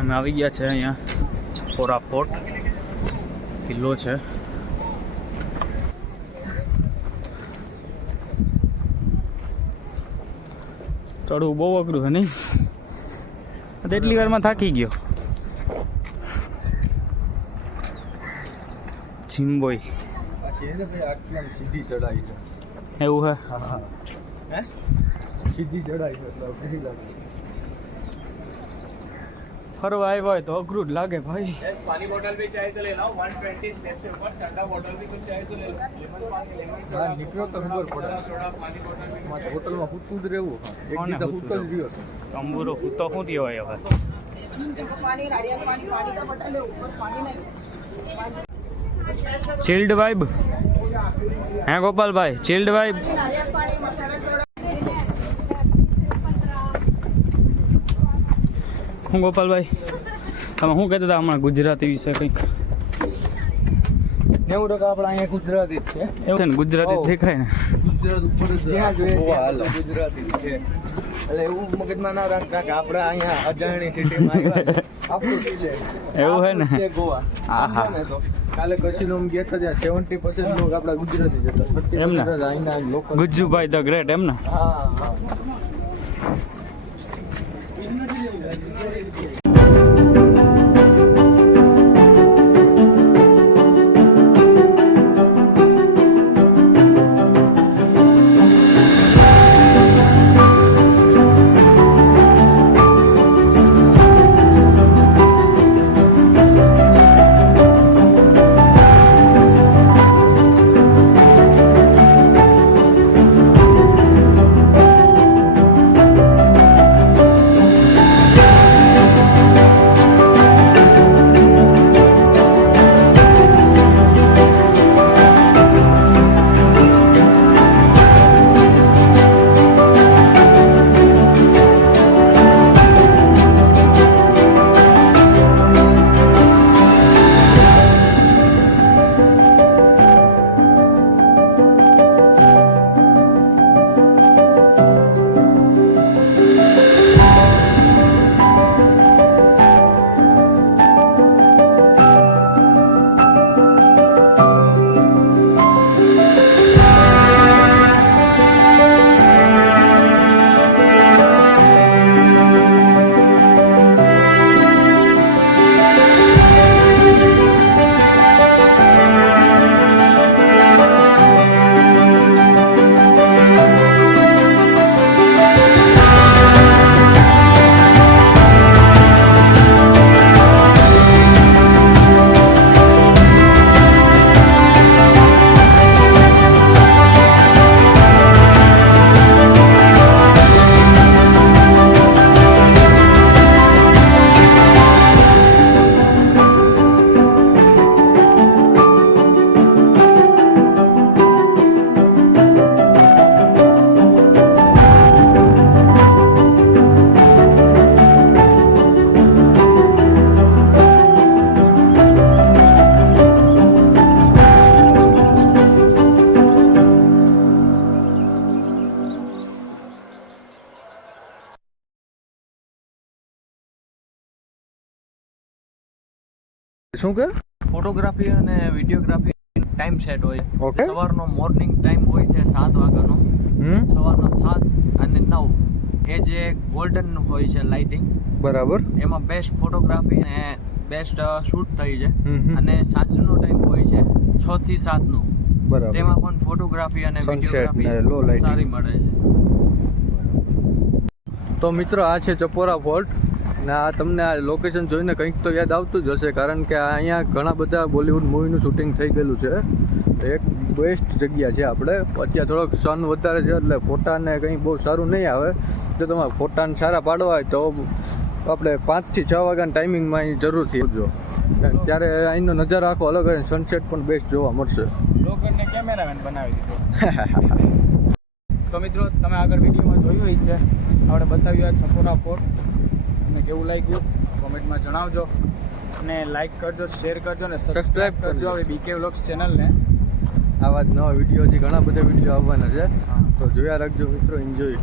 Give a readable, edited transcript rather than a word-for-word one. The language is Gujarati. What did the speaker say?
અમે આવી ગયા છે અહીંયા છપોરા ફોર્ટ કિલ્લો છે. ચડવું બહુ અઘરું છે નહીં, એટલી વારમાં થાકી ગયો. ચીમ્બોઈ સીધી ચડાઈ છે એવું હે? સીધી ચડાઈ છે એટલે ફરવા આવ્યા હોય તો અઘરું જ લાગે ભાઈ. पानी बोतल भी चाहिए तो ले लो 120 स्टेप से ऊपर ठंडा बोतल भी कुछ चाहिए तो ले लो लेमन पानी लेमन હા નીકળો તો ખબર પડે थोड़ा पानी बोतल भी હોટલમાં પૂછતું જ રહેવું એક કોને દીધા પૂછતું પૂછતો જ રહ્યો તંબુરો તો શું થયો હોય હવે? ચિલ્ડ વાઇબ હે ગોપાલભાઈ? Chilled vibe. હું ગોપાલભાઈ તમે શું કહેતા હતા હમણાં ગુજરાતી વિશે કંઈક? 90% આપણે અહીંયા ગુજરાતી જ છે. એવું છે ને, ગુજરાતી જ દેખાય ને. ગુજરાત ઉપર જ જ્યાં જોઈએ ગુજરાતી જ છે. એટલે એવું મગજમાં ના રાખતા કે આપણે અહીંયા અજાણી સિટીમાં આવ્યા આપણું જ છે. એવું હે ને? આપણું જ છે ગોવા. આહા. સમજ્યા ને તો કાલે કસીનોમાં ગયા હતા ત્યાં 70% લોકો આપણા ગુજરાતી જ હતા. 30% એમ ને? જ અહીંના લોકો. ગુજ્જુભાઈ ધ ગ્રેટ એમ ને? હા હા. શું કે ફોટોગ્રાફી અને વિડીયોગ્રાફી ટાઈમ સેટ હોય. ઓકે. સવારનો મોર્નિંગ ટાઈમ હોય છે 7 વાગ્યાનો. સવારનો 7 અને 9 એ જે ગોલ્ડન હોય છે લાઇટિંગ, બરાબર એમાં બેસ્ટ ફોટોગ્રાફી અને બેસ્ટ શૂટ થઈ છે. અને અને સાંજનો ટાઈમ હોય છે 6 થી 7 નો, બરાબર તેમાં પણ ફોટોગ્રાફી અને Sunset ને low વિડીયોગ્રાફી lighting. સારી મળે છે. તો મિત્રો આ છે ચપોરા ફોર્ટ ને આ તમને આ લોકેશન જોઈને કંઈક તો યાદ આવતું જ હશે, કારણ કે અહીંયા ઘણા બધા બોલિવૂડ મૂવીનું શૂટિંગ થઈ ગયેલું છે. એક બેસ્ટ જગ્યા છે. આપણે અત્યારે થોડોક સન વધારે છે એટલે ફોટાને કંઈ બહુ સારું નહીં આવે. જો તમારે ફોટાને સારા પાડવા હોય તો આપણે 5 થી 6 વાગ્યાના ટાઈમિંગમાં અહીં જરૂરથી આવજો, ત્યારે અહીંનો નજારો આખો અલગ હોય. સનસેટ પણ બેસ્ટ જોવા મળશે. બ્લોગરને કેમેરામેન બનાવી દીધો. તો મિત્રો તમે આગળ વિડીયોમાં જોયું હશે, આપણે બતાવ્યું આ છપોરા ફોર્ટ. તમને કેવું લાગ્યું કોમેન્ટમાં જણાવજો, અને લાઈક કરજો, શેર કરજો અને સબસ્ક્રાઈબ કરજો આપણી બીકે વ્લોગ્સ ચેનલને. આવા જ નવા વિડીયો, હજી ઘણા બધા વિડીયો આવવાના છે, તો જોયા રાખજો મિત્રો. એન્જોય.